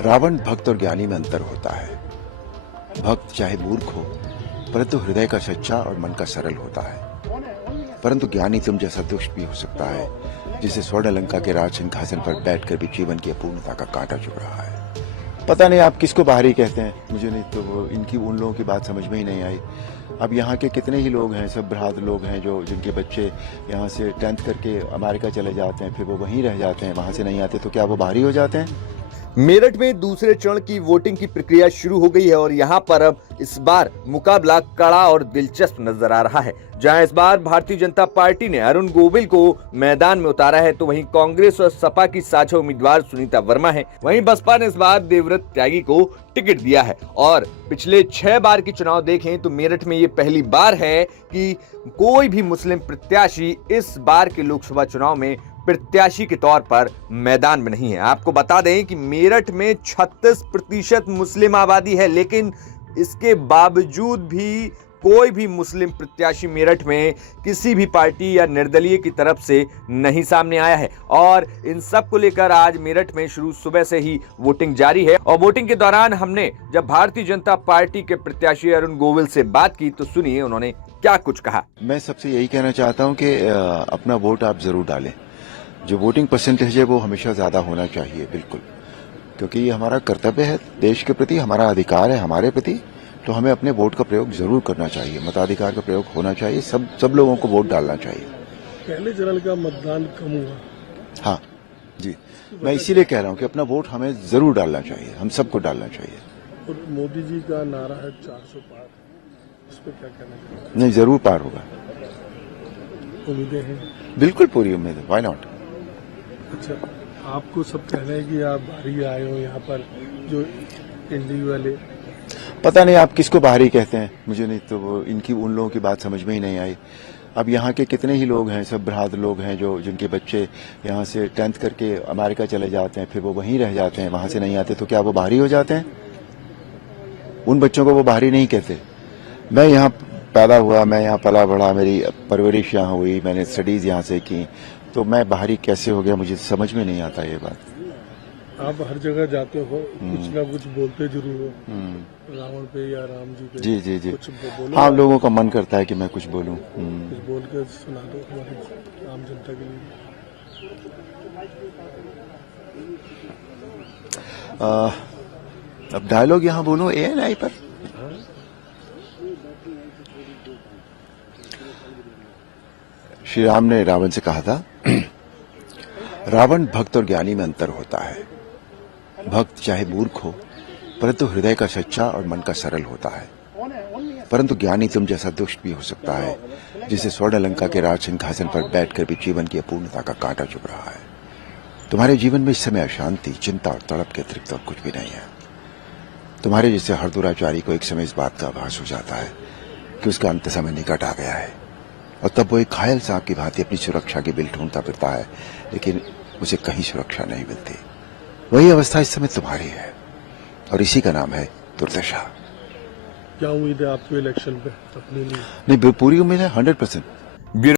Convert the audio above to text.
रावण भक्त और ज्ञानी में अंतर होता है। भक्त चाहे मूर्ख हो, परंतु हृदय का सच्चा और मन का सरल होता है। परंतु ज्ञानी तुम जैसा दुष्ट भी हो सकता है, जिसे स्वर्ण लंका के राज सिंहासन पर बैठकर भी जीवन की अपूर्णता का कांटा चुभ रहा है। पता नहीं आप किसको बाहरी कहते हैं, मुझे नहीं तो वो इनकी उन लोगों की बात समझ में ही नहीं आई। अब यहाँ के कितने ही लोग हैं, सब भ्रात लोग हैं जो जिनके बच्चे यहाँ से 10th करके अमेरिका चले जाते हैं, फिर वो वहीं रह जाते हैं, वहां से नहीं आते, तो क्या वो बाहरी हो जाते हैं? मेरठ में दूसरे चरण की वोटिंग की प्रक्रिया शुरू हो गई है और यहां पर अब इस बार मुकाबला कड़ा और दिलचस्प नजर आ रहा है। जहां इस बार भारतीय जनता पार्टी ने अरुण गोविल को मैदान में उतारा है, तो वहीं कांग्रेस और सपा की साझा उम्मीदवार सुनीता वर्मा है। वहीं बसपा ने इस बार देवव्रत त्यागी को टिकट दिया है। और पिछले 6 बार के चुनाव देखें तो मेरठ में ये पहली बार है कि कोई भी मुस्लिम प्रत्याशी इस बार के लोकसभा चुनाव में प्रत्याशी के तौर पर मैदान में नहीं है। आपको बता दें कि मेरठ में 36% मुस्लिम आबादी है, लेकिन इसके बावजूद भी कोई भी मुस्लिम प्रत्याशी मेरठ में किसी भी पार्टी या निर्दलीय की तरफ से नहीं सामने आया है। और इन सब को लेकर आज मेरठ में शुरू सुबह से ही वोटिंग जारी है। और वोटिंग के दौरान हमने जब भारतीय जनता पार्टी के प्रत्याशी अरुण गोविल से बात की, तो सुनिए उन्होंने क्या कुछ कहा। मैं सबसे यही कहना चाहता हूं कि अपना वोट आप जरूर डालें। जो वोटिंग परसेंटेज है वो हमेशा ज्यादा होना चाहिए, बिल्कुल, क्योंकि ये हमारा कर्तव्य है देश के प्रति, हमारा अधिकार है हमारे प्रति, तो हमें अपने वोट का प्रयोग जरूर करना चाहिए, मताधिकार का प्रयोग होना चाहिए, सब लोगों को वोट डालना चाहिए। पहले चरण का मतदान कम हुआ। हाँ जी, मैं इसीलिए कह रहा हूँ कि अपना वोट हमें जरूर डालना चाहिए, हम सबको डालना चाहिए। और मोदी जी का नारा है 400 पार, इस पर क्या कहना चाहिए? नहीं, जरूर पार होगा, उम्मीदें हैं? बिल्कुल पूरी उम्मीद है, व्हाई नॉट। अच्छा, आपको सब कह रहे हैं कि आप बाहरी आए हो यहाँ पर, जो इंडिविजुअल है। पता नहीं आप किसको बाहरी कहते हैं, मुझे नहीं तो वो इनकी उन लोगों की बात समझ में ही नहीं आई। अब यहाँ के कितने ही लोग हैं, सब भ्रात लोग हैं जो जिनके बच्चे यहाँ से 10th करके अमेरिका चले जाते हैं, फिर वो वहीं रह जाते हैं, वहां से नहीं आते, तो क्या वो बाहरी हो जाते हैं? उन बच्चों को वो बाहरी नहीं कहते। मैं यहाँ पैदा हुआ, मैं यहाँ पला बड़ा, मेरी परवरिश यहाँ हुई, मैंने स्टडीज यहाँ से की, तो मैं बाहरी कैसे हो गया, मुझे समझ में नहीं आता ये बात। आप हर जगह जाते हो, कुछ ना कुछ बोलते जरूर हो, रावण पे या राम जी पे। जी जी जी, कुछ बोलो। हाँ, लोगों का मन करता है कि मैं कुछ बोलूं। कुछ बोल के सुना दो हमारी आम जनता के लिए। अब डायलॉग यहाँ बोलूं ANI पर? श्री राम ने रावण से कहा था, रावण भक्त और ज्ञानी में अंतर होता है। भक्त चाहे मूर्ख हो, परंतु हृदय का सच्चा और मन का सरल होता है। परंतु ज्ञानी तुम जैसा दुष्ट भी हो सकता है, जिसे स्वर्ण लंका के राज सिंहासन पर बैठकर भी जीवन की अपूर्णता का कांटा चुभ रहा है। तुम्हारे जीवन में इस समय अशांति, चिंता और तड़प के अतिरिक्त और कुछ भी नहीं है। तुम्हारे जैसे हर दुराचारी को एक समय इस बात का आभास हो जाता है कि उसका अंत समय निकट आ गया है, और तब वो एक घायल सांप की भांति अपनी सुरक्षा की बिल ढूंढता फिरता है, लेकिन उसे कहीं सुरक्षा नहीं मिलती। वही अवस्था इस समय तुम्हारी है, और इसी का नाम है दुर्दशा। क्या उम्मीद है आपको इलेक्शन पे अपने लिए? नहीं, पूरी उम्मीद है, 100%।